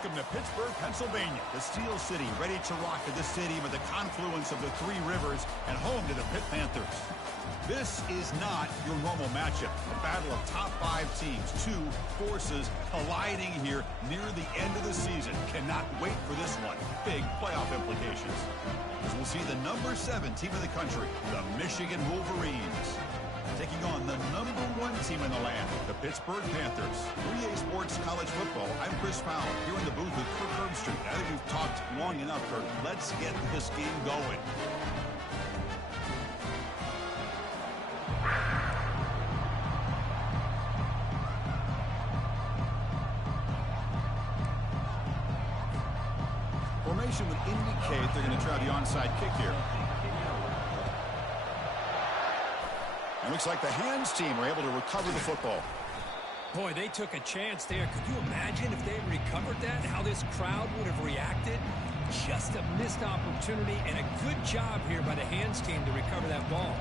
Welcome to Pittsburgh, Pennsylvania, the Steel City, ready to rock at the stadium at the confluence of the three rivers and home to the Pitt Panthers. This is not your normal matchup. A battle of top 5 teams, 2 forces colliding here near the end of the season. Cannot wait for this one. Big playoff implications. As we'll see the number 7 team in the country, the Michigan Wolverines, taking on the number 1 team in the land, the Pittsburgh Panthers. 3A Sports College Football. I'm Chris Fowler, here in the booth with Kirk Herbstreit. Now that we've talked long enough, Kirk, let's get this game going. Formation would indicate they're going to try the onside kick here. And looks like the hands team were able to recover the football. Boy, they took a chance there. Could you imagine if they had recovered that, how this crowd would have reacted? Just a missed opportunity, and a good job here by the hands team to recover that ball.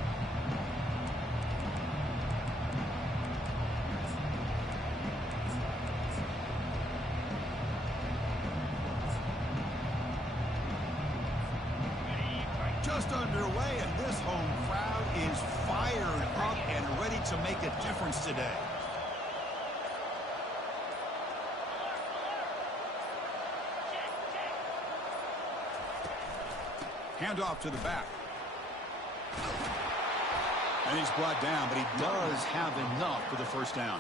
Just underway, and this home crowd is fired up and ready to make a difference today. Handoff to the back. And he's brought down, but he does have enough for the first down.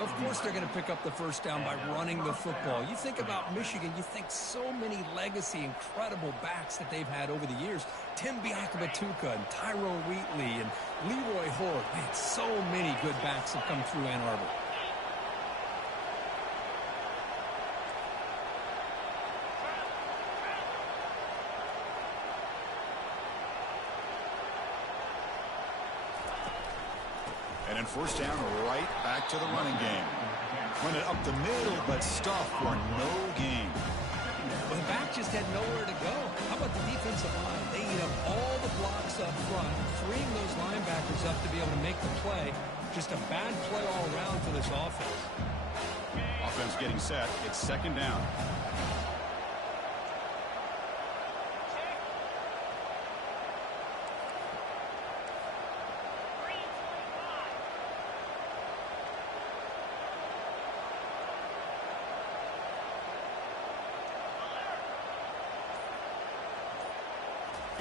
Of course they're going to pick up the first down by running the football. You think about Michigan, you think so many legacy, incredible backs that they've had over the years. Tim Biakabatuka and Tyrone Wheatley and Leroy Horde. Man, so many good backs have come through Ann Arbor. And then first down, right back to the running game. Run it up the middle, but stuff for no gain. Well, the back just had nowhere to go. How about the defensive line? They eat up all the blocks up front, freeing those linebackers up to be able to make the play. Just a bad play all around for this offense. Offense getting set. It's second down.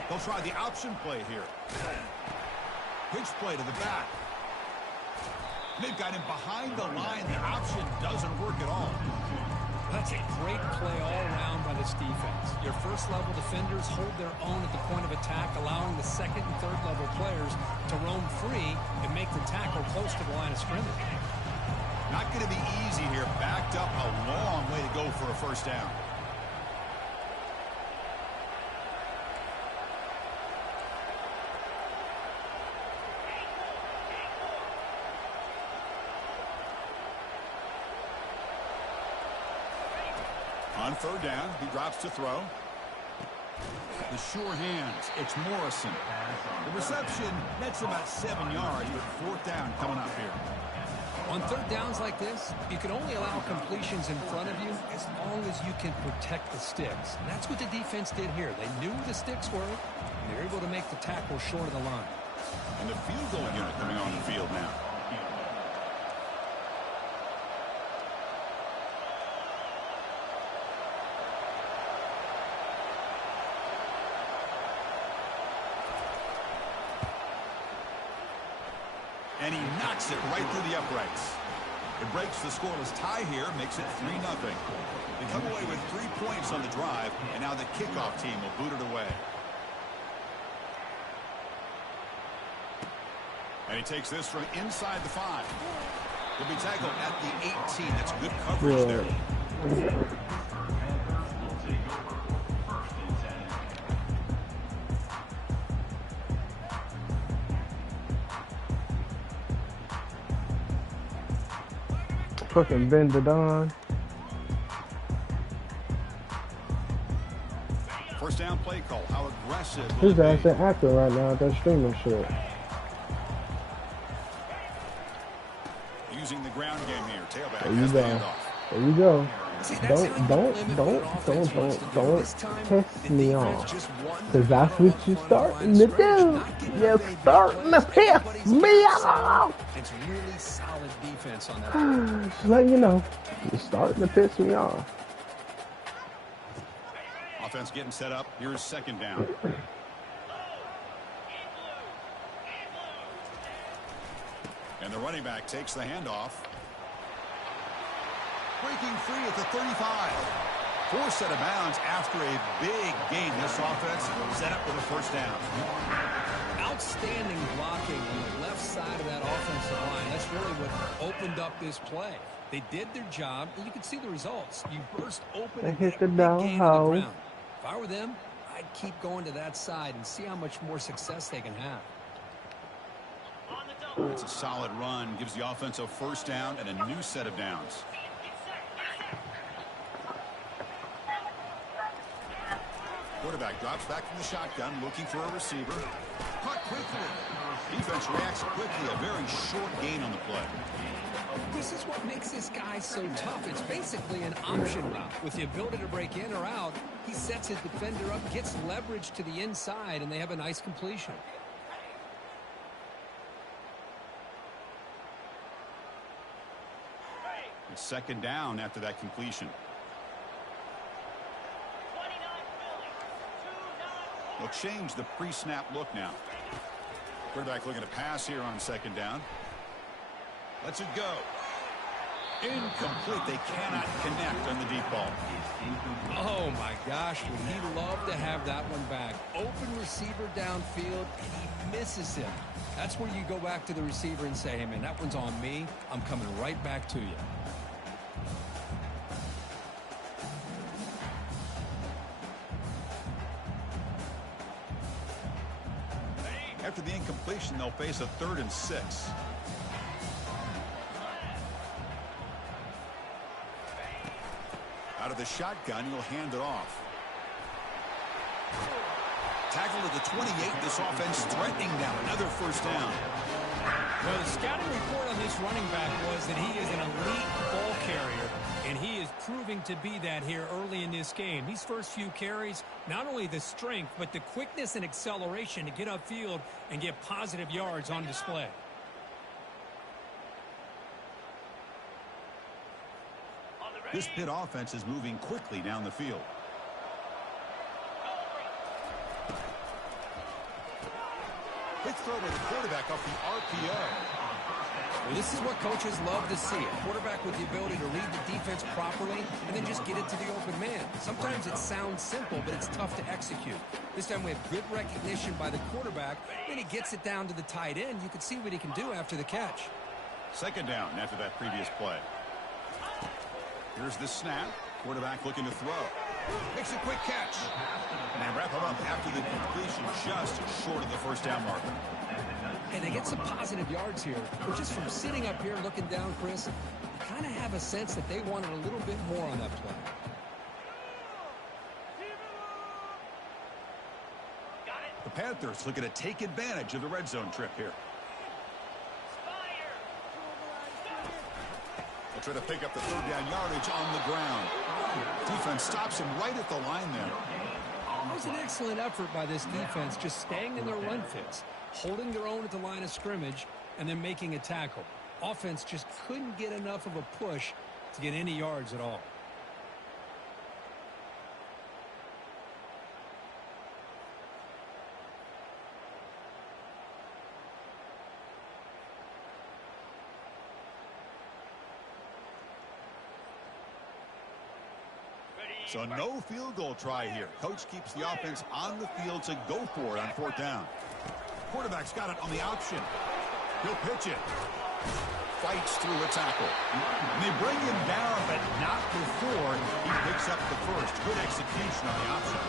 They'll try the option play here. Pitch play to the back. They've got him behind the line. The option doesn't work at all. That's a great play all around by this defense. Your first-level defenders hold their own at the point of attack, allowing the second and third-level players to roam free and make the tackle close to the line of scrimmage. Not going to be easy here. Backed up a long way to go for a first down. On third down, he drops to throw. The sure hands, it's Morrison. The reception nets about 7 yards, but fourth down coming up here. On third downs like this, you can only allow completions in front of you as long as you can protect the sticks. And that's what the defense did here. They knew the sticks were, and they were able to make the tackle short of the line. And the field goal unit coming on the field now. And he knocks it right through the uprights. It breaks the scoreless tie here, makes it 3-0. They come away with 3 points on the drive, and now the kickoff team will boot it away. And he takes this from inside the 5. He'll be tackled at the 18. That's good coverage there. Fucking Ben Dadon. First down play call. How aggressive. His ass ain't acting right now at that streaming shit. Using the ground game here. Tailback There you has the go. handoff. There you go. See, that's how you limit what an offense wants to do. This time, the defense just won. Because that's what you're starting to do. You're starting to piss me off. It's really solid defense on that. Just letting you know, you're starting to piss me off. Offense getting set up. Here's second down. And the running back takes the handoff. Breaking free at the 35. Forced out of bounds after a big gain. This offense set up with a first down. Outstanding blocking on the left side of that offensive line. That's really what opened up this play. They did their job, and you can see the results. You burst open and hit the big down gain on the hole. ground. If I were them, I'd keep going to that side and see how much more success they can have. It's a solid run. Gives the offense a first down and a new set of downs. Quarterback drops back from the shotgun, looking for a receiver. Caught quickly. Defense reacts quickly. A very short gain on the play. This is what makes this guy so tough. It's basically an option route. With the ability to break in or out, he sets his defender up, gets leverage to the inside, and they have a nice completion. It's second down after that completion. They'll change the pre-snap look now. Quarterback looking to pass here on second down. Lets it go. Incomplete. They cannot connect on the deep ball. Oh, my gosh. Would he love to have that one back. Open receiver downfield, and he misses him. That's where you go back to the receiver and say, hey, man, that one's on me. I'm coming right back to you. After the incompletion, they'll face a 3rd and 6. Out of the shotgun, he'll hand it off. Tackled at the 28. This offense threatening down. Another first down. Well, the scouting report on this running back was that he is an elite ball carrier, and he is proving to be that here early in this game. These first few carries, not only the strength, but the quickness and acceleration to get upfield and get positive yards on display. This Pitt offense is moving quickly down the field. Quick throw to the quarterback off the RPO. Well, this is what coaches love to see. A quarterback with the ability to read the defense properly and then just get it to the open man. Sometimes it sounds simple, but it's tough to execute. This time we have good recognition by the quarterback. Then he gets it down to the tight end. You can see what he can do after the catch. Second down after that previous play. Here's the snap. Quarterback looking to throw. Makes a quick catch. And they wrap him up after the completion, just short of the first down marker. And they get some positive yards here. But just from sitting up here looking down, Chris, you kind of have a sense that they wanted a little bit more on that play. The Panthers looking to take advantage of the red zone trip here. They'll try to pick up the 3rd down yardage on the ground. Defense stops him right at the line there. It was an excellent effort by this defense, just staying in their run fits, holding their own at the line of scrimmage, and then making a tackle. Offense just couldn't get enough of a push to get any yards at all. So no field goal try here. Coach keeps the offense on the field to go for it on 4th down. Quarterback's got it on the option. He'll pitch it. Fights through a tackle. And they bring him down, but not before he picks up the first. Good execution on the option.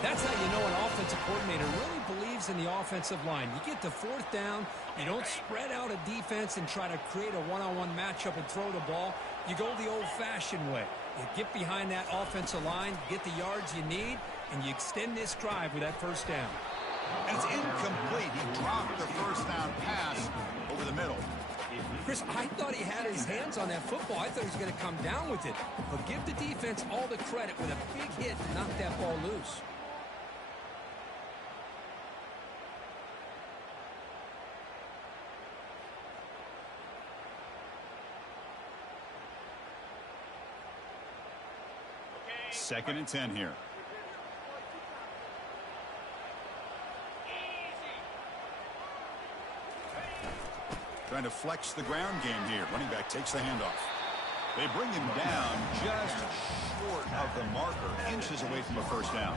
That's how you know an offensive coordinator really believes in the offensive line. You get to 4th down, you don't spread out a defense and try to create a one-on-one matchup and throw the ball. You go the old-fashioned way. You get behind that offensive line, get the yards you need, and you extend this drive with that first down. And it's incomplete. He dropped the first down pass over the middle. Chris, I thought he had his hands on that football. I thought he was going to come down with it. But give the defense all the credit with a big hit to knock that ball loose. Second and 10 here. Trying to flex the ground game here. Running back takes the handoff. They bring him down just short of the marker, inches away from a first down.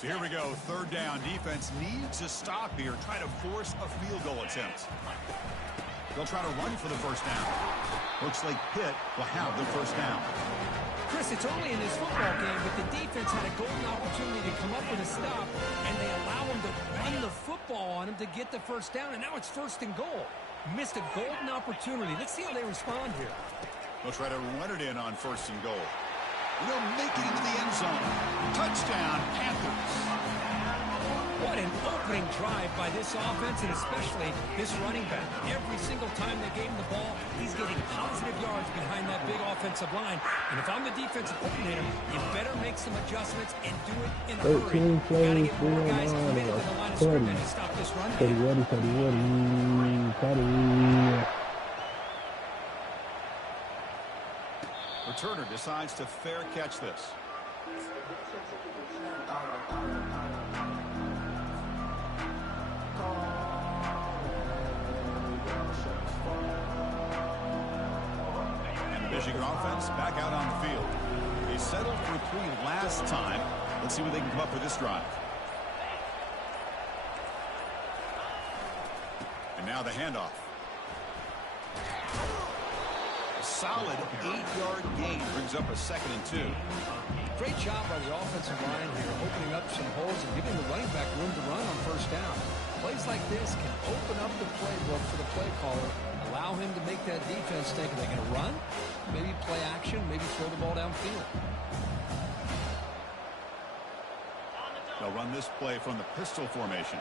So here we go, third down. Defense needs to stop here, try to force a field goal attempt. They'll try to run for the first down. Looks like Pitt will have the first down. Chris, it's early in this football game, but the defense had a golden opportunity to come up with a stop, and they allow him to run the football on him to get the first down, and now it's first and goal. Missed a golden opportunity. Let's see how they respond here. They'll try to run it in on first and goal. They'll make it into the end zone. Touchdown, Panthers. What an opening drive by this offense, and especially this running back. Every single time they gave him the ball, he's getting positive yards behind that big offensive line. And if I'm the defensive coordinator, you better make some adjustments and do it in a hurry. Got to get more guys committed to the line of scrimmage to stop this run game. Returner decides to fair catch this. And the Michigan offense back out on the field. They settled for 3 last time. Let's see what they can come up with this drive. And now the handoff. Solid 8-yard gain brings up a 2nd and 2. Great job by the offensive line here, opening up some holes and giving the running back room to run on first down. Plays like this can open up the playbook for the play caller, allow him to make that defense think, are they going to run? Maybe play action, maybe throw the ball downfield. They'll run this play from the pistol formation.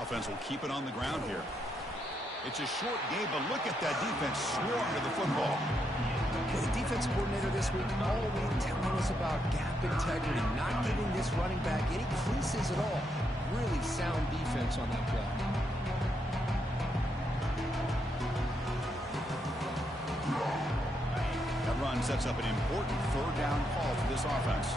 Offense will keep it on the ground here. It's a short game, but look at that defense swarm to the football. The defense coordinator this week all week telling us about gap integrity, not giving this running back any creases at all. Really sound defense on that play. That run sets up an important third down call for this offense.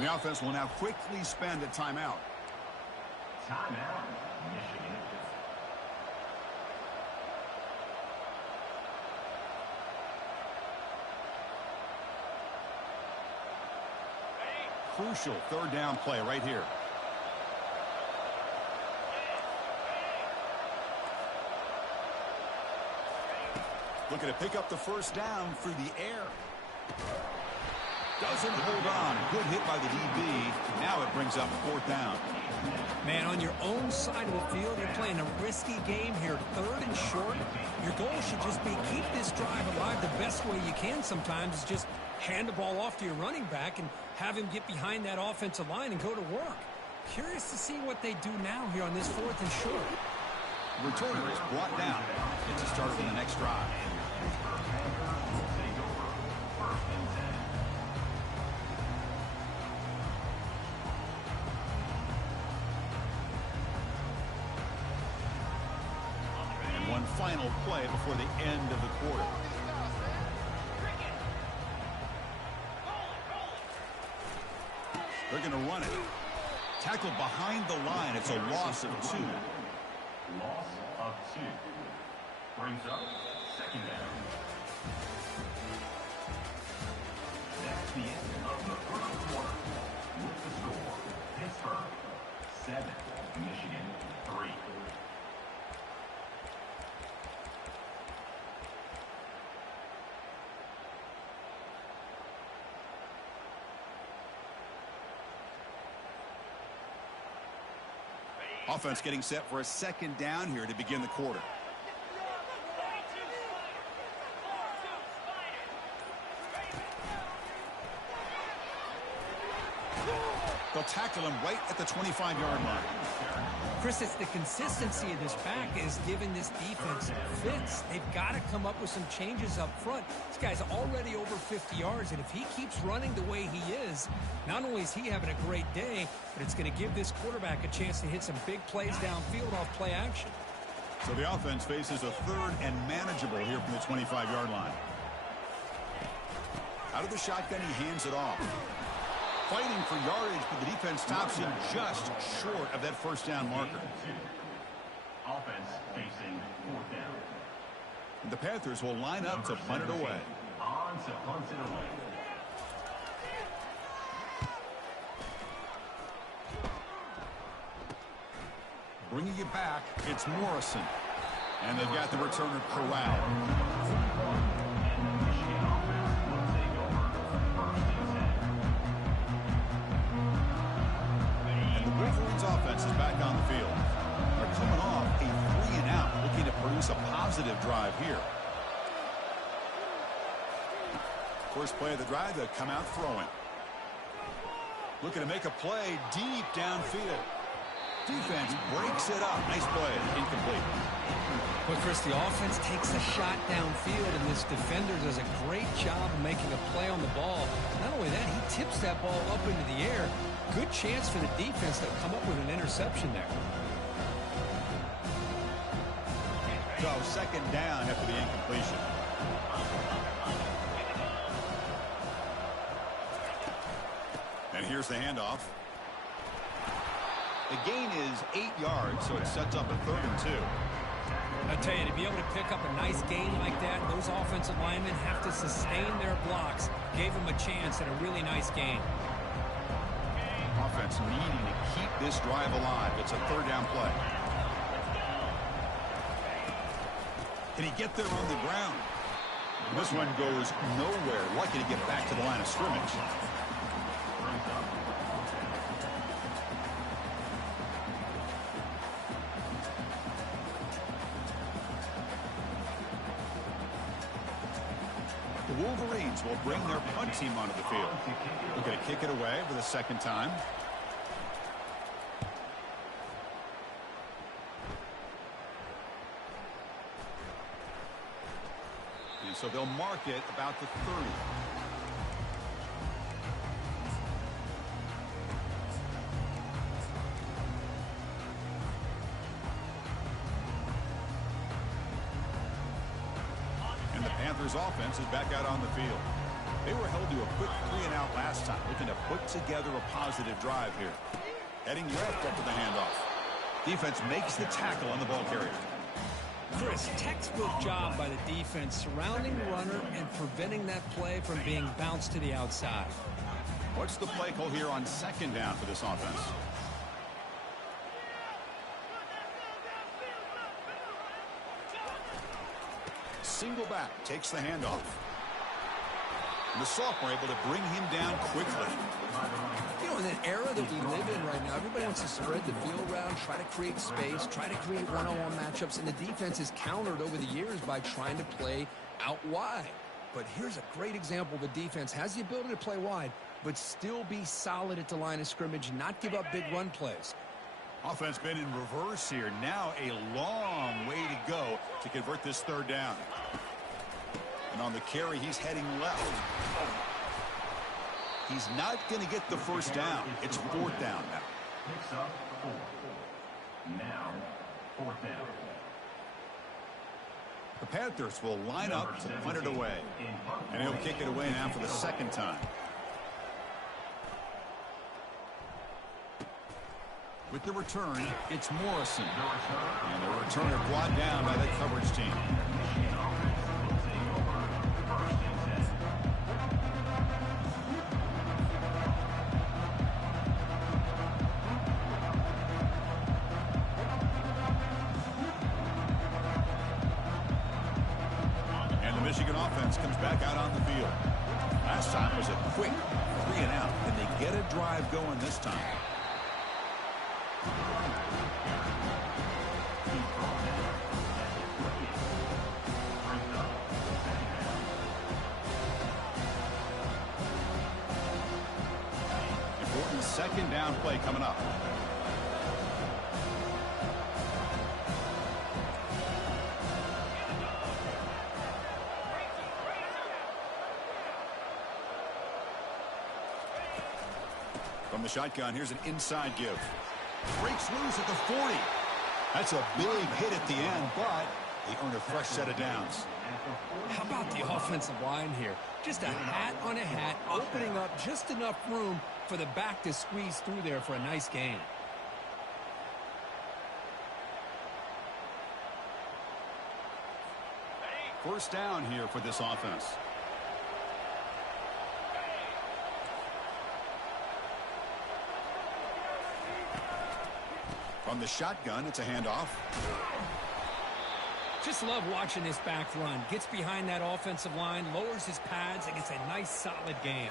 The offense will now quickly spend a timeout. Timeout, Michigan. Crucial third down play right here. Looking to pick up the first down through the air. Doesn't hold on. Good hit by the DB. Now it brings up 4th down. Man, on your own side of the field, you're playing a risky game here. 3rd and short. Your goal should just be keep this drive alive the best way you can sometimes is just hand the ball off to your running back and have him get behind that offensive line and go to work. Curious to see what they do now here on this 4th and short. Returner is brought down. It's a start for the next drive. Final play before the end of the quarter. They're going to run it. Tackled behind the line. It's a loss of 2. Loss of 2. Brings up 2nd down. That's the end of the first quarter. With the score, Pittsburgh 7, Michigan Offense getting set for a second down here to begin the quarter. They'll tackle him right at the 25-yard line. Chris, it's the consistency of this back is giving this defense fits. They've got to come up with some changes up front. This guy's already over 50 yards, and if he keeps running the way he is, not only is he having a great day, but it's going to give this quarterback a chance to hit some big plays downfield off play action. So the offense faces a third and manageable here from the 25-yard line. Out of the shotgun, he hands it off. Fighting for yardage, but the defense stops him just short of that first down marker. Offense facing fourth down. And the Panthers will line up to punt it away. On to punt it away. Bringing it back, it's Morrison. And they've got the returner corralled. Offense is back on the field. They're coming off a 3-and-out, looking to produce a positive drive here. First play of the drive, they come out throwing. Looking to make a play deep downfield. Defense breaks it up. Nice play. Incomplete. But Chris, the offense takes a shot downfield, and this defender does a great job of making a play on the ball. Not only that, he tips that ball up into the air. Good chance for the defense to come up with an interception there. So second down after the incompletion. And here's the handoff. The gain is 8 yards, so it sets up a 3rd and 2. I tell you, to be able to pick up a nice gain like that, those offensive linemen have to sustain their blocks. Gave them a chance at a really nice gain. Offense needing to keep this drive alive. It's a 3rd down play. Can he get there on the ground? This one goes nowhere. Lucky to get back to the line of scrimmage. The Wolverines will bring their punt team onto the field. They're going to kick it away for the second time. And so they'll mark it about the 30. Panthers offense is back out on the field. They were held to a quick 3-and-out last time, looking to put together a positive drive here. Heading left after the handoff. Defense makes the tackle on the ball carrier. Chris, textbook job by the defense surrounding the runner and preventing that play from being bounced to the outside. What's the play call here on second down for this offense? Single back, takes the handoff. And the sophomore able to bring him down quickly. You know, in an era that we live in right now, everybody wants to spread the field around, try to create space, try to create one-on-one matchups, and the defense is countered over the years by trying to play out wide. But here's a great example. The defense has the ability to play wide, but still be solid at the line of scrimmage, not give up big run plays. Offense been in reverse here. Now a long way to go to convert this 3rd down. And on the carry, he's heading left. He's not going to get the first down. It's 4th down now. Picks up 4. Now 4th down. The Panthers will line up to punt it away. And he'll kick it away now for the 2nd time. With the return, it's Morrison. And the returner brought down by the coverage team. And the Michigan offense comes back out on the field. Last time was a quick 3-and-out. And they get a drive going this time. Important second down play coming up. From the shotgun, here's an inside give. Breaks loose at the 40. That's a big hit at the end, but they earn a fresh set of downs. How about the offensive line here? Just a hat on a hat, opening up just enough room for the back to squeeze through there for a nice gain. First down here for this offense. From the shotgun, it's a handoff. Just love watching this back run. Gets behind that offensive line, lowers his pads, and gets a nice solid gain.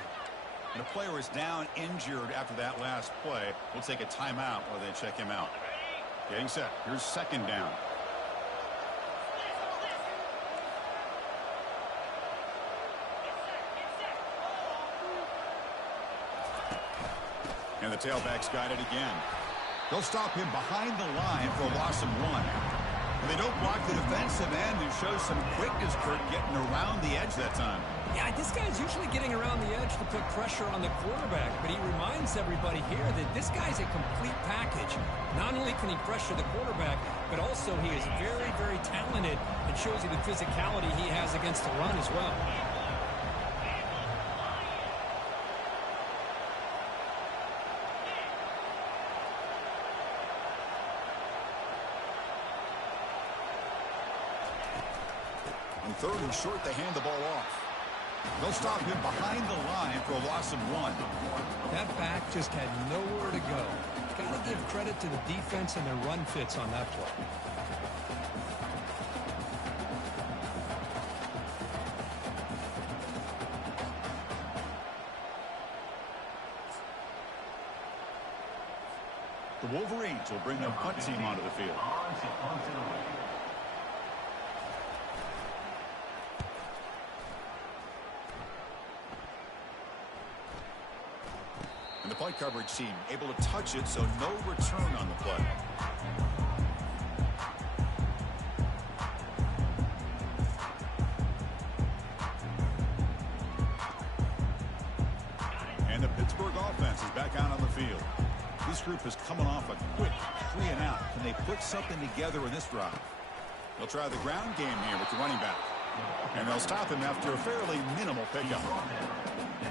And a player is down injured after that last play. We'll take a timeout while they check him out. Getting set. Here's second down. And the tailback's got it again. They'll stop him behind the line for a loss of 1. And they don't block the defensive end, who shows some quickness, Kurt, getting around the edge that time. Yeah, this guy's usually getting around the edge to put pressure on the quarterback, but he reminds everybody here that this guy's a complete package. Not only can he pressure the quarterback, but also he is very, very talented and shows you the physicality he has against the run as well. On third and short, they hand the ball off. They'll stop him behind the line for a loss of 1. That back just had nowhere to go. Got to give credit to the defense and their run fits on that play. The Wolverines will bring their punt team onto the field. And the punt coverage team able to touch it, so no return on the play. And the Pittsburgh offense is back out on the field. This group is coming off a quick 3 and out. Can they put something together in this drive? They'll try the ground game here with the running back. And they'll stop him after a fairly minimal pickup.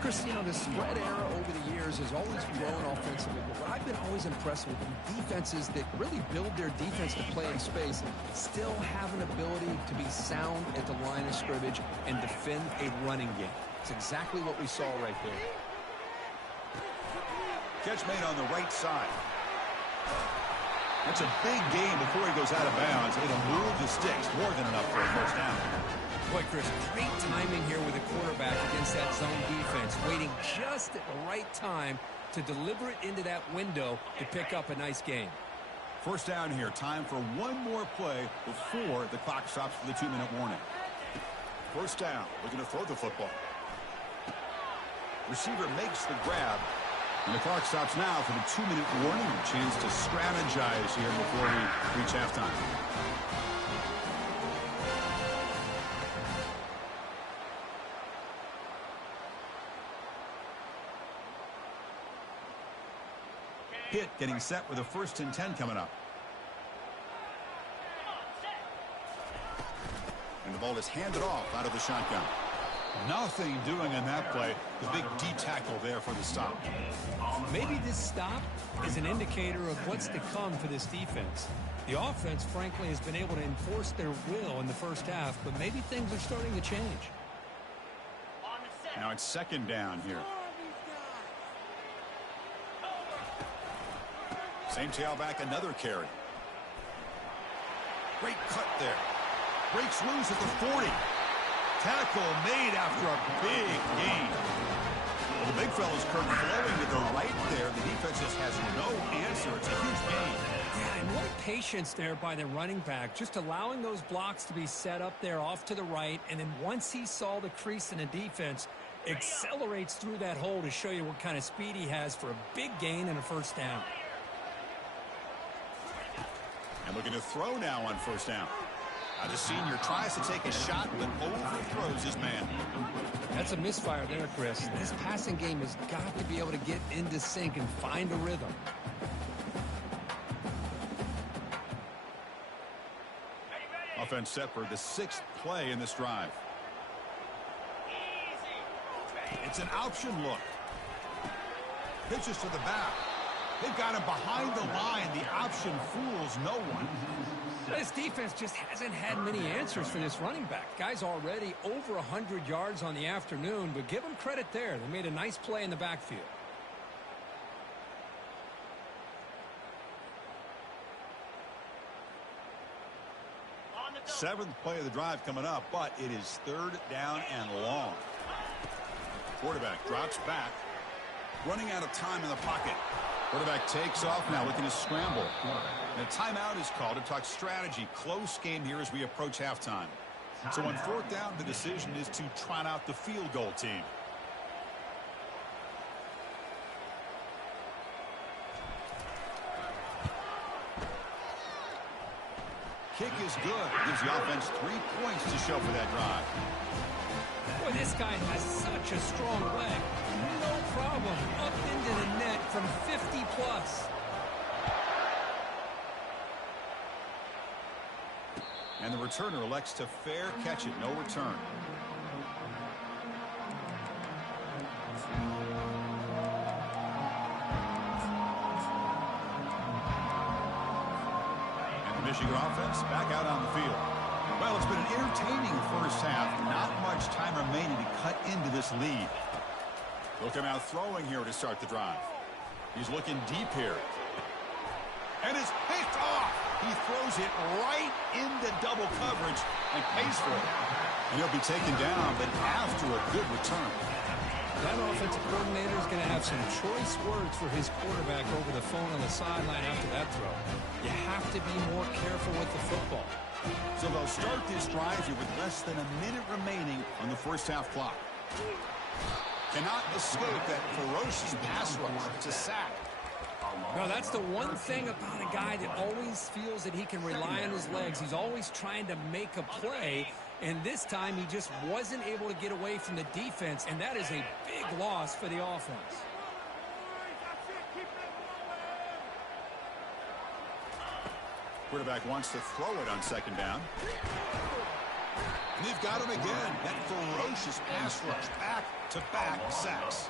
Chris, you know, the spread era over the years has always grown offensively, but what I've been always impressed with defenses that really build their defense to play in space still have an ability to be sound at the line of scrimmage and defend a running game. It's exactly what we saw right there. Catch made on the right side. That's a big gain before he goes out of bounds. It'll move the sticks more than enough for a first down. Boy, Chris, great timing here with the quarterback against that zone defense, waiting just at the right time to deliver it into that window to pick up a nice gain. First down here. Time for one more play before the clock stops for the 2-minute warning. First down. Looking to throw the football. Receiver makes the grab. And the clock stops now for the 2-minute warning. A chance to strategize here before we reach halftime. Pitt getting set with a 1st and 10 coming up. And the ball is handed off out of the shotgun. Nothing doing in that play. The big D tackle there for the stop. Maybe this stop is an indicator of what's to come for this defense. The offense, frankly, has been able to enforce their will in the first half, but maybe things are starting to change. Now it's second down here. Same tailback, another carry. Great cut there. Breaks loose at the 40. Tackle made after a big gain. The The big fella's Kirk flowing to the right there. The defense just has no answer. It's a huge gain. Yeah, and what patience there by the running back, just allowing those blocks to be set up there off to the right, and then once he saw the crease in the defense, accelerates through that hole to show you what kind of speed he has for a big gain and a first down. And looking to throw now on first down. The senior tries to take a shot, but overthrows his man. That's a misfire there, Chris. This passing game has got to be able to get into sync and find a rhythm. Offense set for the 6th play in this drive. It's an option look. Pitches to the back. They've got him behind the line. The option fools no one. This defense just hasn't had many answers for this running back. Guy's already over 100 yards on the afternoon, but give him credit there. They made a nice play in the backfield. Seventh play of the drive coming up, but it is 3rd down and long. Quarterback drops back. Running out of time in the pocket. Quarterback takes off now, looking to scramble. And a timeout is called to talk strategy. Close game here as we approach halftime. So on 4th down, the decision is to trot out the field goal team. Kick is good. Gives the offense 3 points to show for that drive. Boy, this guy has such a strong leg. No problem. Up into the net from 50 plus. And the returner elects to fair catch it. No return. And the Michigan offense back out on the field. Well, it's been an entertaining first half. Not much time remaining to cut into this lead. Look him out throwing here to start the drive. He's looking deep here. And it's picked off. He throws it right into double coverage and pays for it. And he'll be taken down, but after a good return. That offensive coordinator is going to have some choice words for his quarterback over the phone on the sideline after that throw. You have to be more careful with the football. So they'll start this drive here with less than a minute remaining on the first half clock. Cannot escape that ferocious pass rush. It's a sack. No, that's the one thing about a guy that always feels that he can rely on his legs. He's always trying to make a play, and this time he just wasn't able to get away from the defense, and that is a big loss for the offense. Quarterback wants to throw it on 2nd down. And they've got him again. That ferocious pass rush. Back-to-back sacks.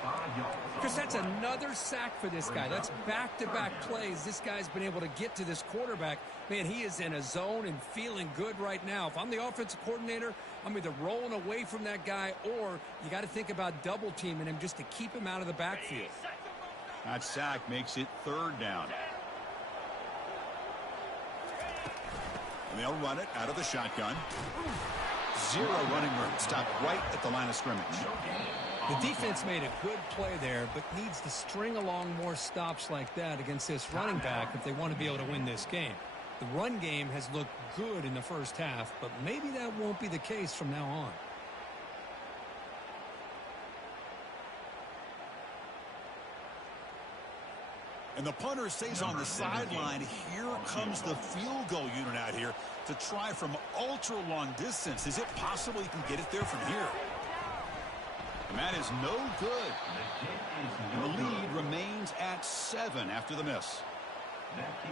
Because that's another sack for this guy. That's back-to-back plays. This guy's been able to get to this quarterback. Man, he is in a zone and feeling good right now. If I'm the offensive coordinator, I'm either rolling away from that guy or you got to think about double-teaming him just to keep him out of the backfield. That sack makes it 3rd down. And they'll run it out of the shotgun. 0 running room. Stopped right at the line of scrimmage. The defense made a good play there, but needs to string along more stops like that against this running back if they want to be able to win this game. The run game has looked good in the first half, but maybe that won't be the case from now on. And the punter stays on the sideline. Here comes the field goal unit out here to try from ultra-long distance. Is it possible he can get it there from here? And that is no good. And the lead remains at 7 after the miss.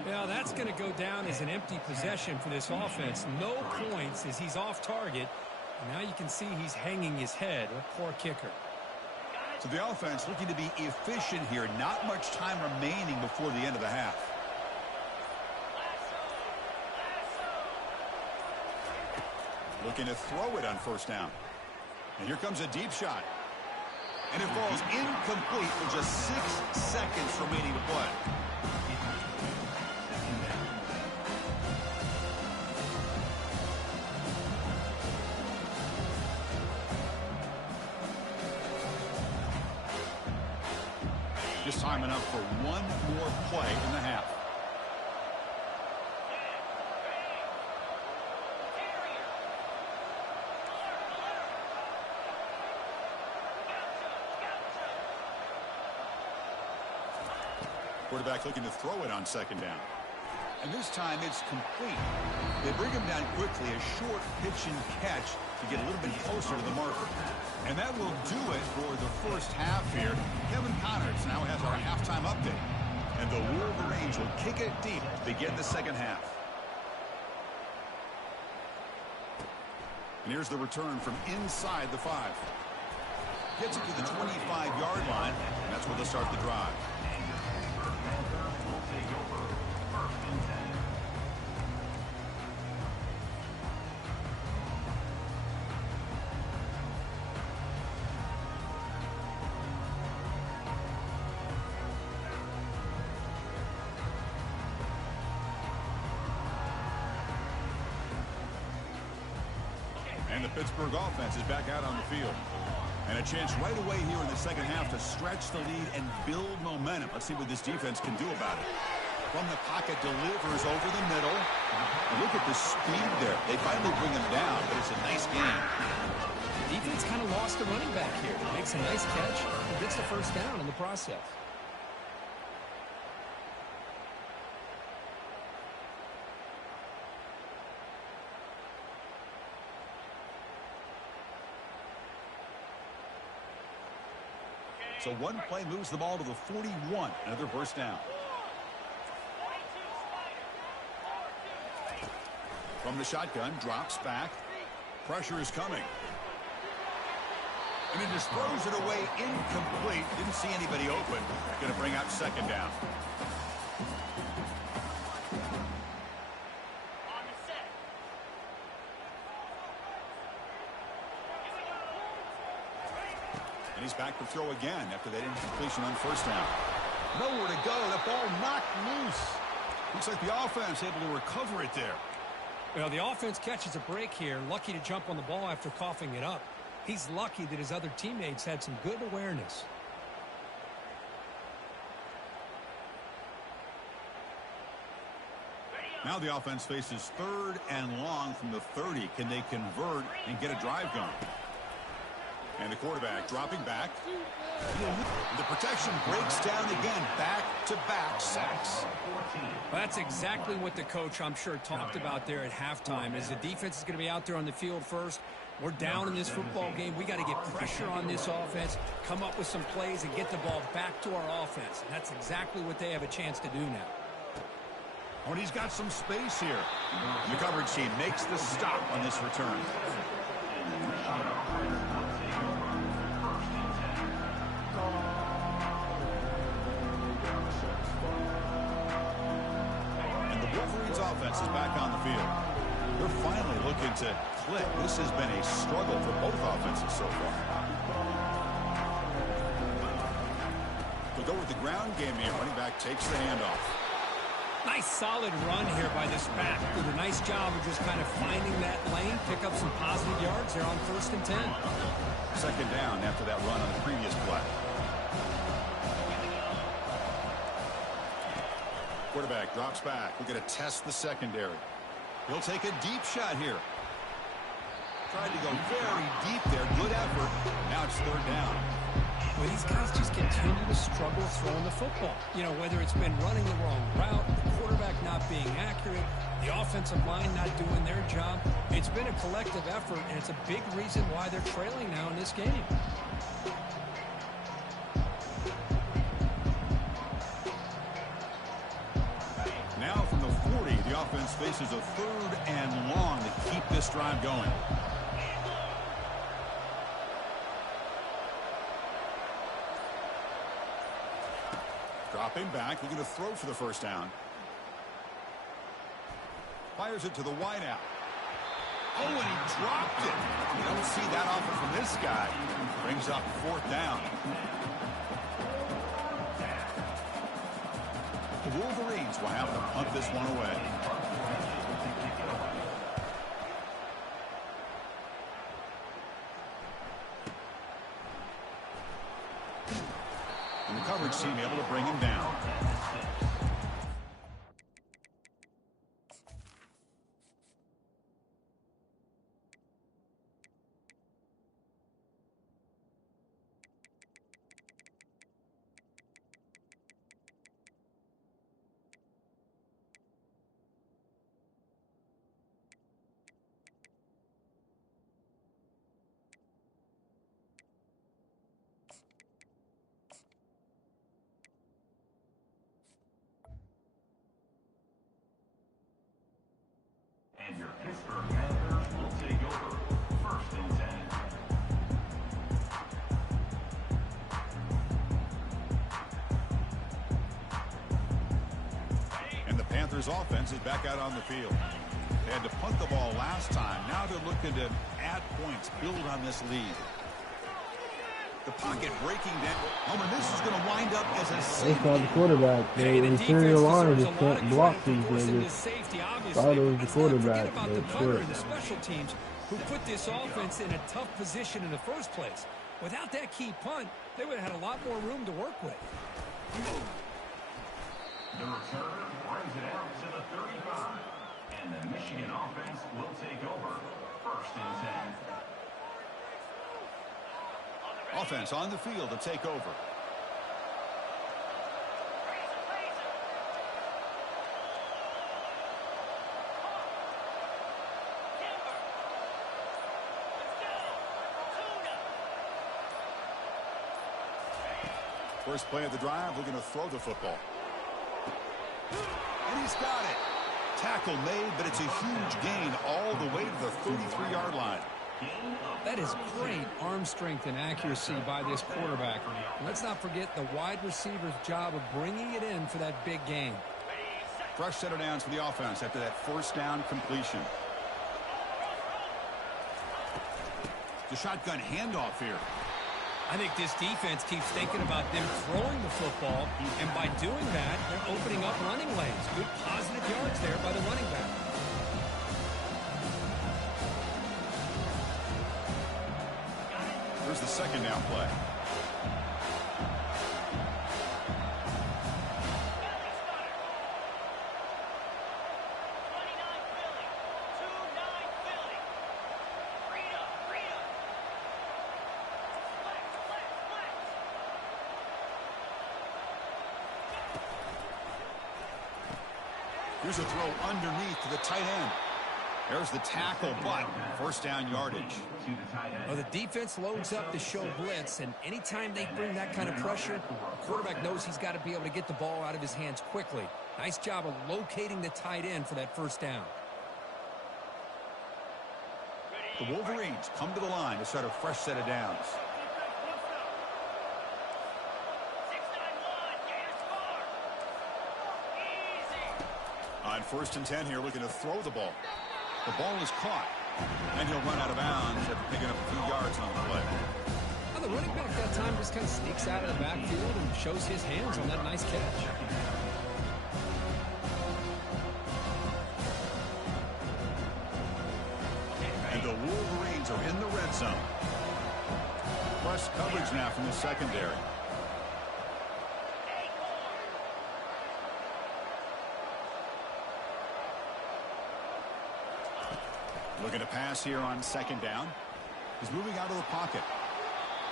Well, that's going to go down as an empty possession for this offense. No points as he's off target. And now you can see he's hanging his head. A poor kicker. So the offense looking to be efficient here. Not much time remaining before the end of the half. Looking to throw it on 1st down. And here comes a deep shot. And it falls incomplete with just 6 seconds remaining to play. Just time enough for one more play in the half. Quarterback looking to throw it on second down. And this time it's complete. They bring him down quickly, a short pitch and catch to get a little bit closer to the marker. And that will do it for the first half here. Kevin Connors now has our halftime update. And the Wolverines will kick it deep to begin the second half. And here's the return from inside the 5. Gets it to the 25-yard line, and that's where they'll start the drive. And the Pittsburgh offense is back out on the field. And a chance right away here in the second half to stretch the lead and build momentum. Let's see what this defense can do about it. From the pocket, delivers over the middle. And look at the speed there. They finally bring him down, but it's a nice game. The defense kind of lost the running back here. Makes a nice catch and gets the first down in the process. So one play moves the ball to the 41. Another first down. From the shotgun, drops back. Pressure is coming. And he just throws it away incomplete. Didn't see anybody open. Going to bring out second down. And he's back to throw again after that incompletion on first down. Nowhere to go. The ball knocked loose. Looks like the offense able to recover it there. Well, the offense catches a break here. Lucky to jump on the ball after coughing it up. He's lucky that his other teammates had some good awareness. Now the offense faces third and long from the 30. Can they convert and get a drive going? And the quarterback dropping back. The protection breaks down again. Back-to-back sacks. Well, that's exactly what the coach, I'm sure, talked about there at halftime. As the defense is going to be out there on the field first. We're down in this football game. We got to get pressure on this offense, come up with some plays, and get the ball back to our offense. And that's exactly what they have a chance to do now. Oh, and he's got some space here. The coverage team makes the stop on this return. And the Wolverines offense is back on the field. They're finally looking to click. This has been a struggle for both offenses so far. We'll go with the ground game here. Running back takes the handoff. Nice solid run here by this back. Did a nice job of just kind of finding that lane, pick up some positive yards there on 1st and 10. Second down after that run on the previous play. Quarterback drops back. We're going to test the secondary. He'll take a deep shot here. Tried to go very deep there. Good effort. Now it's third down. Well, these guys just continue to struggle throwing the football. You know, whether it's been running the wrong route, the quarterback not being accurate, the offensive line not doing their job. It's been a collective effort, and it's a big reason why they're trailing now in this game. Now from the 40, the offense faces a third and long to keep this drive going. Dropping back, looking to throw for the first down. Fires it to the wideout. Oh, and he dropped it. You don't see that often from this guy. Brings up fourth down. The Wolverines will have to punt this one away. And the coverage team able to bring him down. And your Pittsburgh Panthers will take over. 1st and 10. And the Panthers offense is back out on the field. They had to punt the ball last time. Now they're looking to add points, build on this lead. The pocket breaking down. Oh, and this is going to wind up as a They safety. saw the quarterback. The interior line just can't block these niggas. Thought it was the quarterback, About but the punter shit. and the special teams who put this offense in a tough position in the first place. Without that key punt, they would have had a lot more room to work with. The returner brings it out to the 35. And the Michigan offense will take over. 1st and 10. Offense on the field to take over. First play of the drive, looking to throw the football. And he's got it. Tackle made, but it's a huge gain all the way to the 33-yard line. That is great arm strength and accuracy by this quarterback. And let's not forget the wide receiver's job of bringing it in for that big gain. Fresh set of downs for the offense after that first down completion. The shotgun handoff here. I think this defense keeps thinking about them throwing the football, and by doing that, they're opening up running lanes. Good positive yards there by the running back. Here's the second down play. Here's a throw underneath to the tight end. There's the tackle, but first down yardage. Well, the defense loads up to show blitz, and anytime they bring that kind of pressure, the quarterback knows he's got to be able to get the ball out of his hands quickly. Nice job of locating the tight end for that first down. The Wolverines come to the line to start a fresh set of downs. On 1st and 10 here, looking to throw the ball. The ball is caught, and he'll run out of bounds after picking up a few yards on the play. Well, the running back that time just kind of sneaks out of the backfield and shows his hands on that nice catch. And the Wolverines are in the red zone. Press coverage now from the secondary. Looking to pass here on second down. He's moving out of the pocket.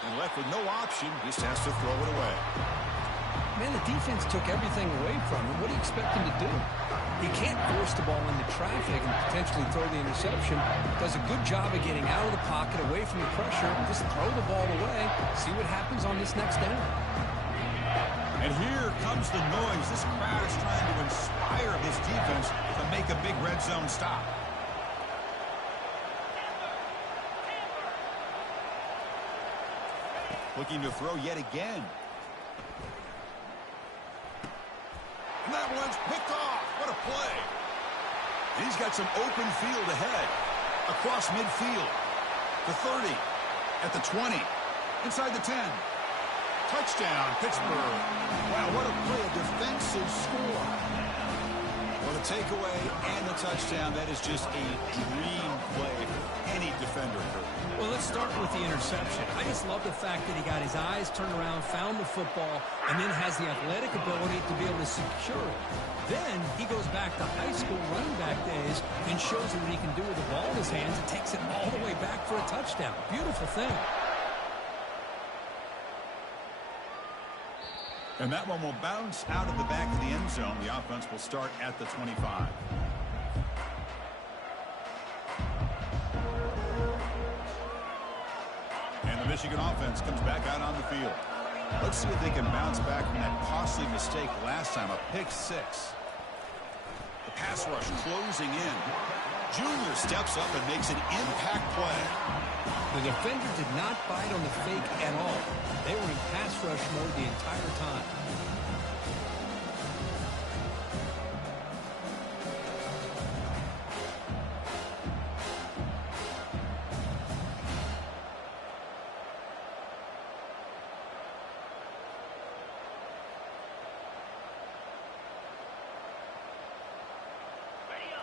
And left with no option, just has to throw it away. Man, the defense took everything away from him. What do you expect him to do? He can't force the ball into traffic and potentially throw the interception. Does a good job of getting out of the pocket, away from the pressure, and just throw the ball away. See what happens on this next down. And here comes the noise. This crowd is trying to inspire this defense to make a big red zone stop. Looking to throw yet again. And that one's picked off. What a play. And he's got some open field ahead. Across midfield. The 30. At the 20. Inside the 10. Touchdown, Pittsburgh. Wow, what a play. A defensive score. Well, the takeaway and the touchdown, that is just a dream play for any defender. Well, let's start with the interception. I just love the fact that he got his eyes turned around, found the football, and then has the athletic ability to be able to secure it. Then he goes back to high school running back days and shows you what he can do with the ball in his hands and takes it all the way back for a touchdown. Beautiful thing. And that one will bounce out of the back of the end zone. The offense will start at the 25. And the Michigan offense comes back out on the field. Let's see if they can bounce back from that costly mistake last time, a pick six. The pass rush closing in. Junior steps up and makes an impact play. The defender did not bite on the fake at all. They were in pass rush mode the entire time.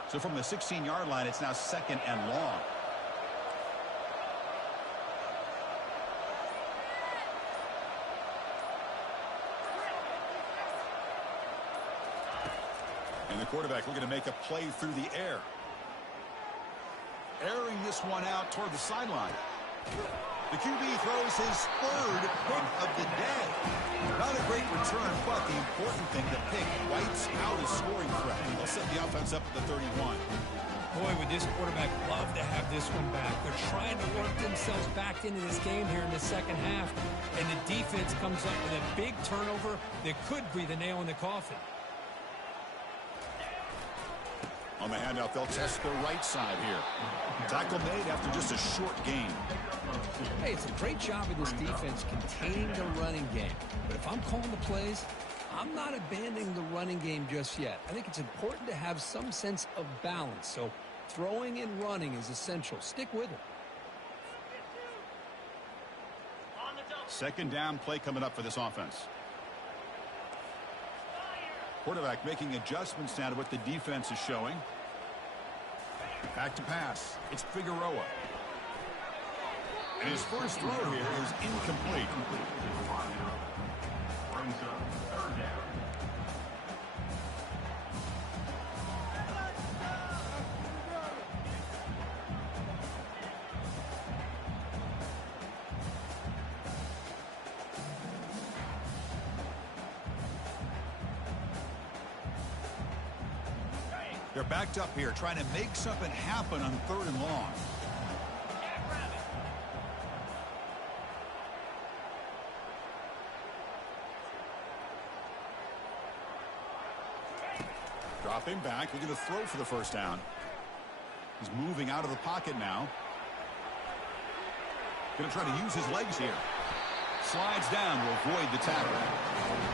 So from the 16-yard line, it's now 2nd and long. And the quarterback looking to make a play through the air. Airing this one out toward the sideline. The QB throws his 3rd pick of the day. Not a great return, but the important thing, the pick wipes out a scoring threat. They'll set the offense up at the 31. Boy, would this quarterback love to have this one back. They're trying to work themselves back into this game here in the second half. And the defense comes up with a big turnover that could be the nail in the coffin. On the handout, they'll test the right side here. Tackle made after just a short gain. Hey, it's a great job of this defense containing the running game. But if I'm calling the plays, I'm not abandoning the running game just yet. I think it's important to have some sense of balance. So throwing and running is essential. Stick with it. 2nd down play coming up for this offense. Quarterback making adjustments now to what the defense is showing. Back to pass. It's Figueroa. And his first throw here is incomplete. Brings up 3rd down. They're backed up here, trying to make something happen on 3rd and long. Dropping back, looking to throw for the 1st down. He's moving out of the pocket now. Going to try to use his legs here. Slides down to avoid the tackle.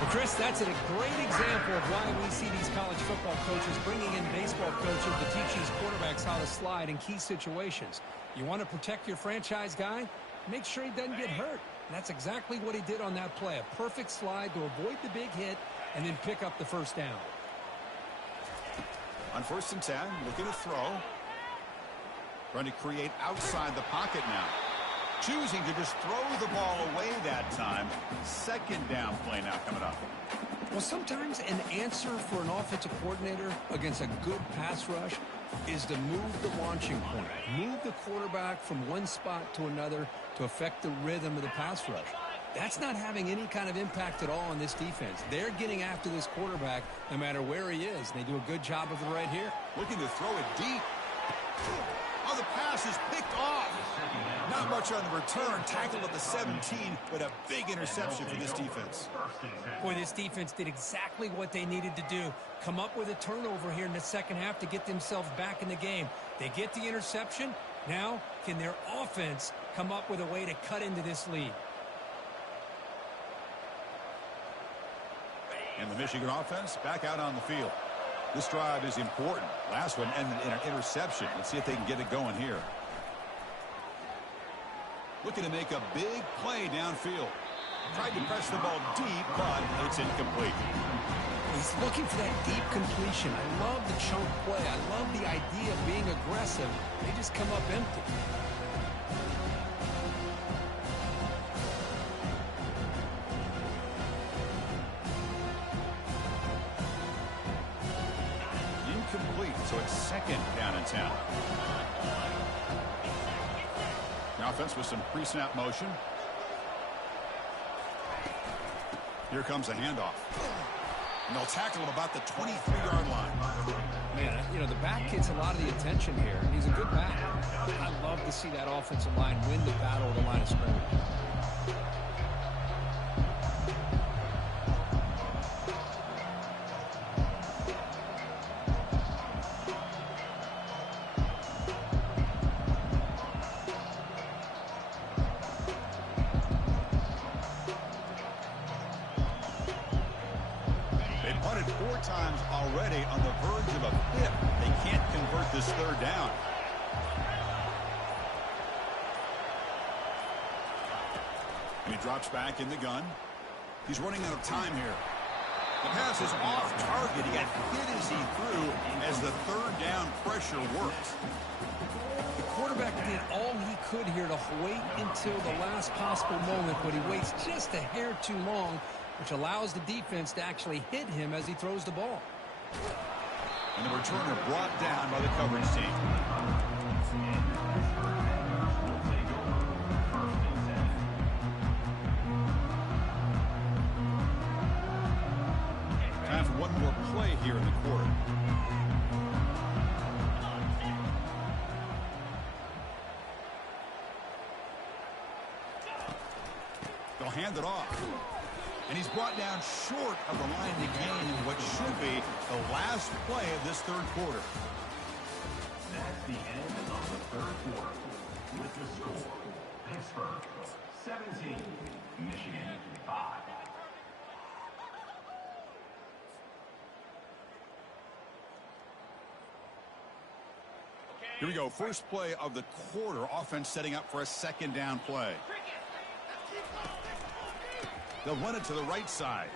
Well, Chris, that's a great example of why we see these college football coaches bringing in baseball coaches to teach these quarterbacks how to slide in key situations. You want to protect your franchise guy? Make sure he doesn't get hurt. And that's exactly what he did on that play. A perfect slide to avoid the big hit and then pick up the 1st down. On 1st and 10, looking to throw. Trying to create outside the pocket now. Choosing to just throw the ball away that time. 2nd down play now coming up. Well, sometimes an answer for an offensive coordinator against a good pass rush is to move the launching point. Move the quarterback from one spot to another to affect the rhythm of the pass rush. That's not having any kind of impact at all on this defense. They're getting after this quarterback no matter where he is. And they do a good job of it right here. Looking to throw it deep. Oh, the pass is picked off. Not much on the return. Tackled at the 17, but a big interception for this defense. Boy, this defense did exactly what they needed to do. Come up with a turnover here in the second half to get themselves back in the game. They get the interception. Now, can their offense come up with a way to cut into this lead? And the Michigan offense back out on the field. This drive is important. Last one ended in an interception. Let's see if they can get it going here. Looking to make a big play downfield. Tried to press the ball deep, but it's incomplete. He's looking for that deep completion. I love the chunk play. I love the idea of being aggressive. They just come up empty. Incomplete, so it's second down and 10. The offense with some pre-snap motion. Here comes a handoff. And they'll tackle him about the 23-yard line. Man, you know, the back gets a lot of the attention here. He's a good back. I love to see that offensive line win the battle of the line of scrimmage. Times already on the verge of a fifth. They can't convert this third down. And he drops back in the gun. He's running out of time here. The pass is off target. He got hit as he threw as the third down pressure works. The quarterback did all he could here to wait until the last possible moment, but he waits just a hair too long, which allows the defense to actually hit him as he throws the ball. And the returner brought down by the coverage team. Time for one more play here in the quarter. They'll hand it off. And he's brought down short of the line to gain in what should be the last play of this third quarter. That's the end of the third quarter. With the score, Pittsburgh 17, Michigan 5. Here we go. First play of the quarter. Offense setting up for a second down play. They'll run it to the right side.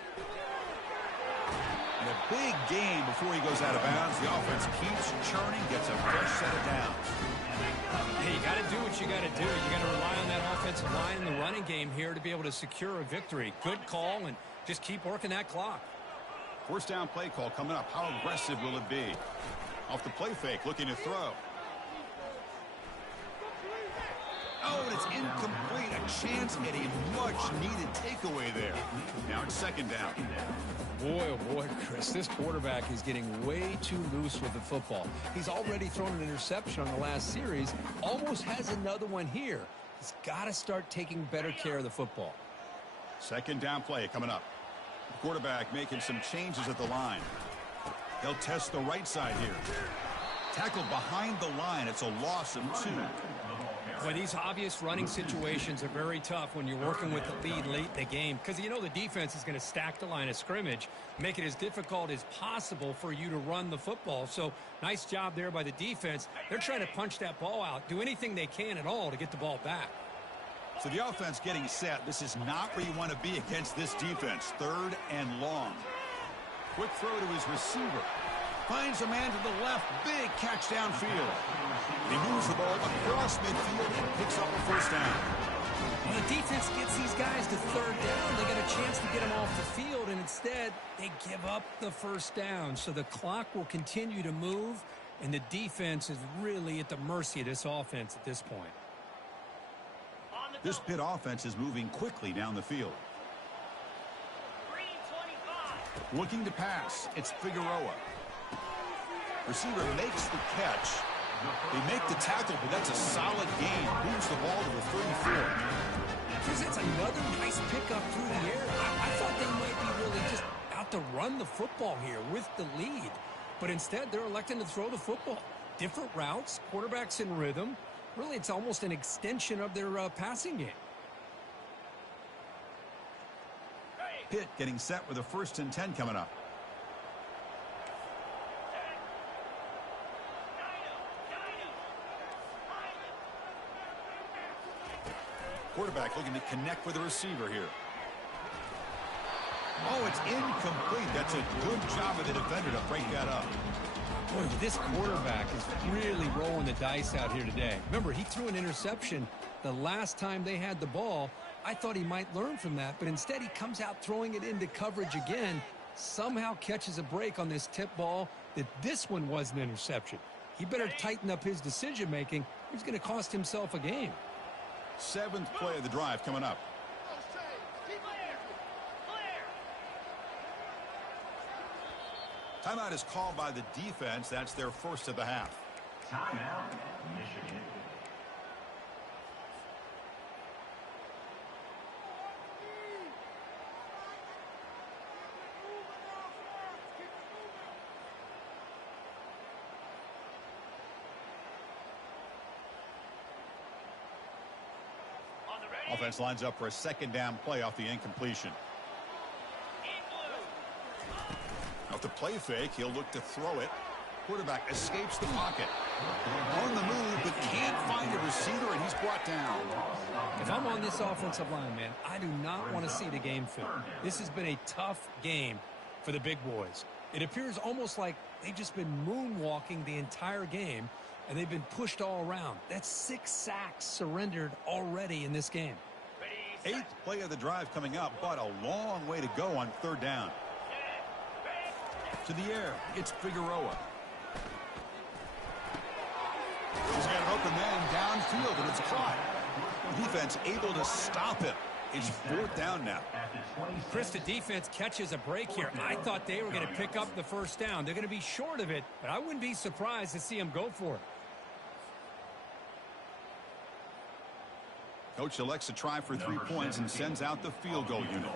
And a big gain before he goes out of bounds. The offense keeps churning, gets a fresh set of downs. Hey, you got to do what you got to do. You got to rely on that offensive line in the running game here to be able to secure a victory. Good call, and just keep working that clock. First down play call coming up. How aggressive will it be? Off the play fake, looking to throw. Oh, and it's incomplete. A chance at a much-needed takeaway there. Now it's second down. Boy, oh boy, Chris, this quarterback is getting way too loose with the football. He's already thrown an interception on the last series. Almost has another one here. He's got to start taking better care of the football. Second down play coming up. The quarterback making some changes at the line. They'll test the right side here. Tackled behind the line. It's a loss of 2. Well, these obvious running situations are very tough when you're working with the lead late in the game, because you know the defense is going to stack the line of scrimmage, make it as difficult as possible for you to run the football. So nice job there by the defense. They're trying to punch that ball out, do anything they can at all to get the ball back. So the offense getting set. This is not where you want to be against this defense. Third and long. Quick throw to his receiver. Finds a man to the left. Big catch downfield. He moves the ball across midfield and picks up a first down. When the defense gets these guys to third down, they got a chance to get them off the field, and instead they give up the first down. So the clock will continue to move, and the defense is really at the mercy of this offense at this point. This Pitt offense is moving quickly down the field. Looking to pass. It's Figueroa. Receiver makes the catch. They make the tackle, but that's a solid gain. Moves the ball to the 34. Presents another nice pickup through the air. I thought they might be really just out to run the football here with the lead. But instead, they're electing to throw the football. Different routes, quarterbacks in rhythm. Really, it's almost an extension of their passing game. Pitt getting set with a 1st and 10 coming up. Quarterback looking to connect with the receiver here. Oh, it's incomplete. That's a good job of the defender to break that up. Boy, this quarterback is really rolling the dice out here today. Remember, he threw an interception the last time they had the ball. I thought he might learn from that, but instead he comes out throwing it into coverage again, somehow catches a break on this tip ball that this one was an interception. He better tighten up his decision-making. He's going to cost himself a game. 7th play of the drive coming up. Timeout is called by the defense. That's their first of the half. Timeout, Michigan. Offense lines up for a 2nd down play off the incompletion. Off the play fake, he'll look to throw it. Quarterback escapes the pocket. On the move, but can't find a receiver, and he's brought down. If I'm on this offensive line, man, I do not want to see the game film. This has been a tough game for the big boys. It appears almost like they've just been moonwalking the entire game, and they've been pushed all around. That's 6 sacks surrendered already in this game. 8th play of the drive coming up, but a long way to go on 3rd down. To the air, it's Figueroa. He's got an open man downfield, and it's caught. Defense able to stop him. It's 4th down now. Chris, the defense catches a break here. I thought they were going to pick up the 1st down. They're going to be short of it, but I wouldn't be surprised to see them go for it. Coach elects to try for 3 points and sends out the field goal unit.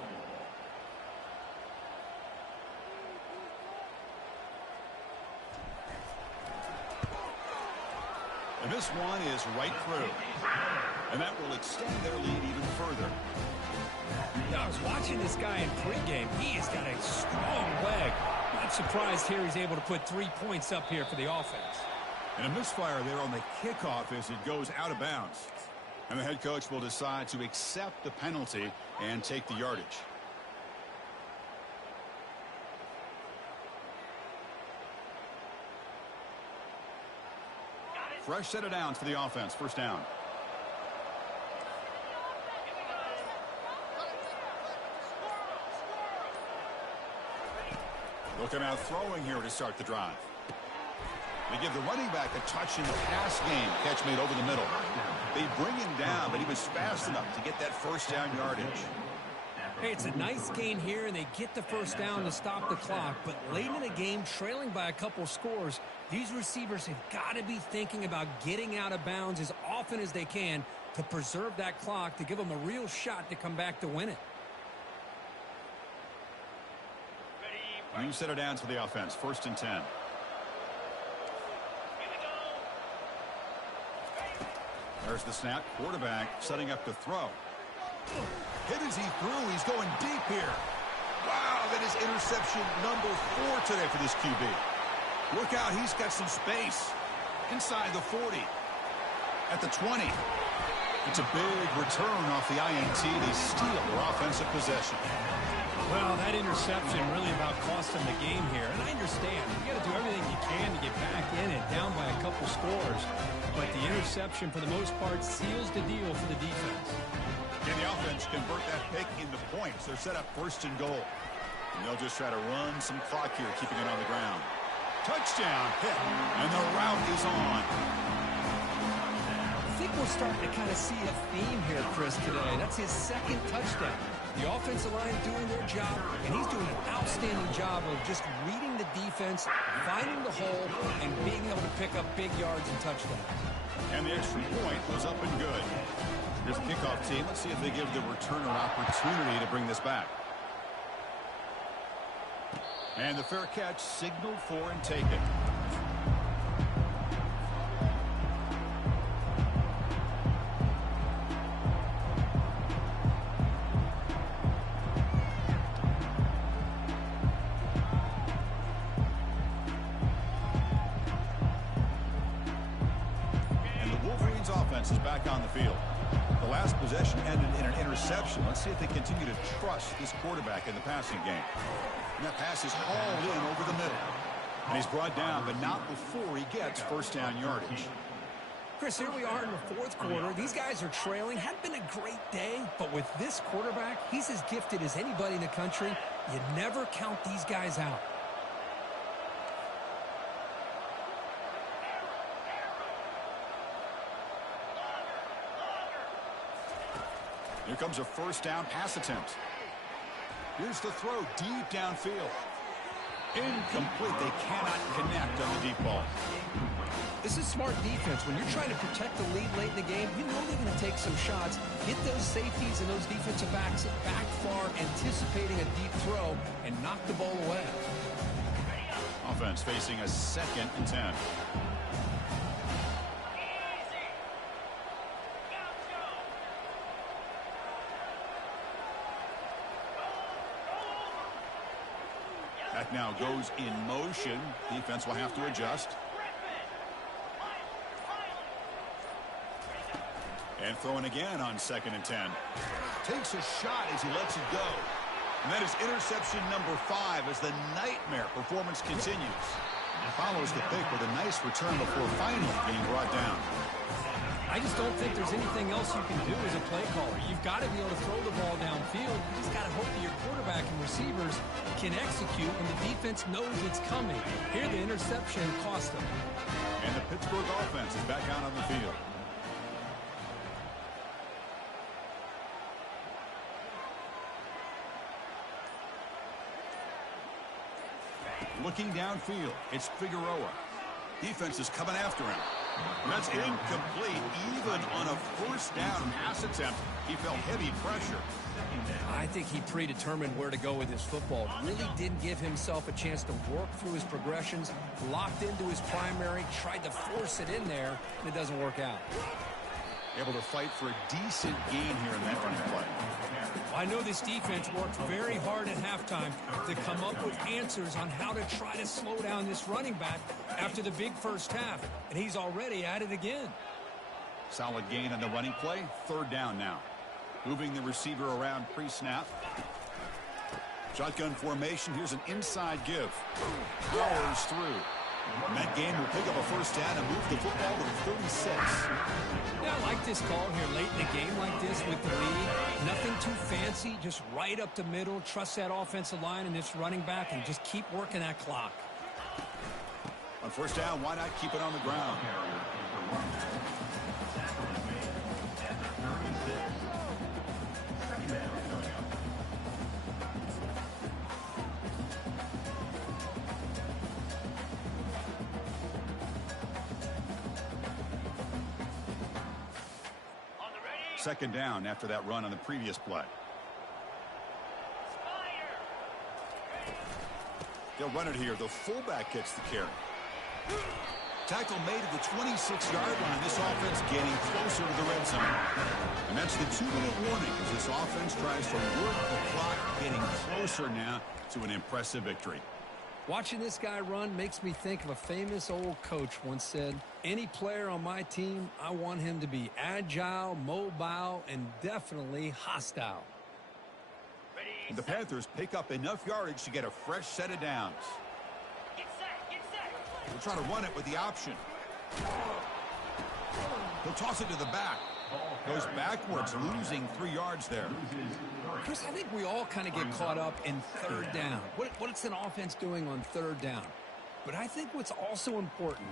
And this one is right through. And that will extend their lead even further. I was watching this guy in pregame. He has got a strong leg. Not surprised here he's able to put 3 points up here for the offense. And a misfire there on the kickoff as it goes out of bounds. And the head coach will decide to accept the penalty and take the yardage. Fresh set of downs for the offense. 1st down. Looking out throwing here to start the drive. They give the running back a touch in the pass game. Catch made over the middle. They bring him down, but he was fast enough to get that 1st down yardage. Hey, it's a nice gain here, and they get the 1st down to stop the clock. But late in the game, trailing by a couple scores, these receivers have got to be thinking about getting out of bounds as often as they can to preserve that clock, to give them a real shot to come back to win it. New set of downs for the offense. 1st and 10. There's the snap. Quarterback setting up to throw. Hit as he threw. He's going deep here. Wow, that is interception number 4 today for this QB. Look out, he's got some space. Inside the 40. At the 20. It's a big return off the INT. They steal their offensive possession. Well, that interception really about cost them the game here. And I understand. You got to do everything you can to get back in it, down by a couple scores. But the interception, for the most part, seals the deal for the defense. Can the offense convert that pick into points? They're set up 1st and goal. And they'll just try to run some clock here, keeping it on the ground. Touchdown, hit, and the route is on. I think we're starting to kind of see a theme here, Chris, today. That's his 2nd touchdown. The offensive line doing their job, and he's doing an outstanding job of just reading the defense, finding the hole, and being able to pick up big yards and touchdowns. And the extra point was up and good. Here's the kickoff team. Let's see if they give the returner an opportunity to bring this back. And the fair catch signaled for and taken. Offense is back on the field. The last possession ended in an interception. Let's see if they continue to trust this quarterback in the passing game. And that pass is hauled in over the middle. And he's brought down, but not before he gets first down yardage. Chris, here we are in the fourth quarter. These guys are trailing. Hadn't been a great day, but with this quarterback, he's as gifted as anybody in the country. You never count these guys out. Here comes a first down pass attempt. Here's the throw deep downfield. Incomplete. They cannot connect on the deep ball. This is smart defense. When you're trying to protect the lead late in the game, you know they're going to take some shots, get those safeties and those defensive backs back far, anticipating a deep throw, and knock the ball away. Offense facing a 2nd and 10. That now goes in motion. Defense will have to adjust. And throwing again on 2nd and 10. Takes a shot as he lets it go. And that is interception number 5 as the nightmare performance continues. Follows the pick with a nice return before finally being brought down. I just don't think there's anything else you can do as a play caller. You've got to be able to throw the ball downfield. You just got to hope that your quarterback and receivers can execute when the defense knows it's coming. Here, the interception cost them. And the Pittsburgh offense is back out on the field. Looking downfield, it's Figueroa. Defense is coming after him. And that's incomplete. Even on a first down pass attempt, he felt heavy pressure. I think he predetermined where to go with his football. Really didn't give himself a chance to work through his progressions. Locked into his primary, tried to force it in there, and it doesn't work out. Able to fight for a decent gain here in that running play. I know this defense worked very hard at halftime to come up with answers on how to try to slow down this running back after the big first half, and he's already at it again. Solid gain on the running play. 3rd down now. Moving the receiver around pre-snap. Shotgun formation. Here's an inside give. Powers through. And that game will pick up a first down and move the football to the 36. Yeah, I like this call here late in a game like this with the lead. Nothing too fancy, just right up the middle. Trust that offensive line and this running back and just keep working that clock. On first down, why not keep it on the ground? Second down after that run on the previous play. They'll run it here. The fullback gets the carry. Tackle made at the 26-yard line. This offense getting closer to the red zone. And that's the 2-minute warning as this offense tries to work the clock, getting closer now to an impressive victory. Watching this guy run makes me think of a famous old coach once said, any player on my team, I want him to be agile, mobile, and definitely hostile. And the Panthers pick up enough yardage to get a fresh set of downs. They'll try to run it with the option. He'll toss it to the back. Goes backwards, losing 3 yards there. Chris, I think we all kind of get caught up in 3rd down. What's an offense doing on 3rd down? But I think what's also important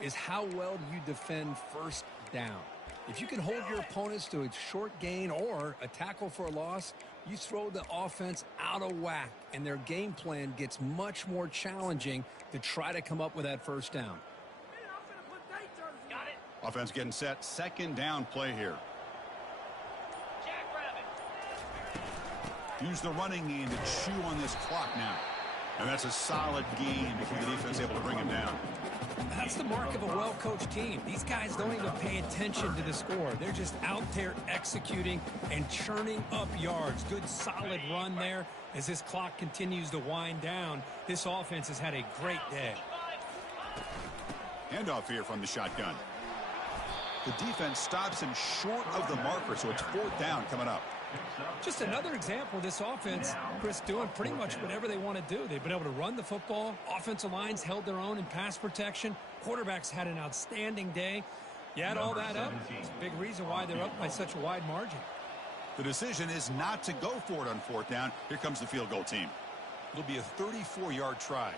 is how well you defend 1st down. If you can hold your opponents to a short gain or a tackle for a loss, you throw the offense out of whack, and their game plan gets much more challenging to try to come up with that 1st down. Offense getting set. 2nd down play here. Use the running game to chew on this clock now. And that's a solid game to keep the defense able to bring him down. That's the mark of a well-coached team. These guys don't even pay attention to the score. They're just out there executing and churning up yards. Good, solid run there. As this clock continues to wind down, this offense has had a great day. Handoff here from the shotgun. The defense stops him short of the marker, so it's 4th down coming up. Just another example of this offense, Chris, doing pretty much whatever they want to do. They've been able to run the football. Offensive lines held their own in pass protection. Quarterbacks had an outstanding day. You add all that up, it's a big reason why they're up by such a wide margin. The decision is not to go for it on 4th down. Here comes the field goal team. It'll be a 34-yard try.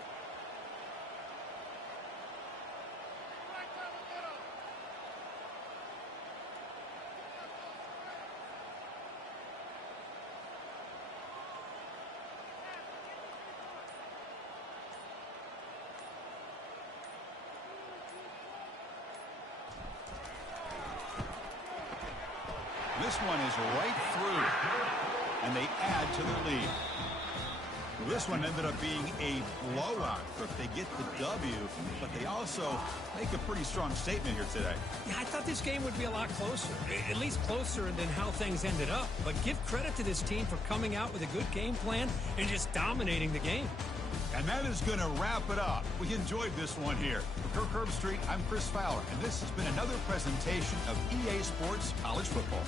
This one is right through, and they add to their lead. Well, this one ended up being a blowout if they get the W, but they also make a pretty strong statement here today. Yeah, I thought this game would be a lot closer, at least closer than how things ended up. But give credit to this team for coming out with a good game plan and just dominating the game. And that is going to wrap it up. We enjoyed this one here. For Kirk Herbstreit, I'm Chris Fowler, and this has been another presentation of EA Sports College Football.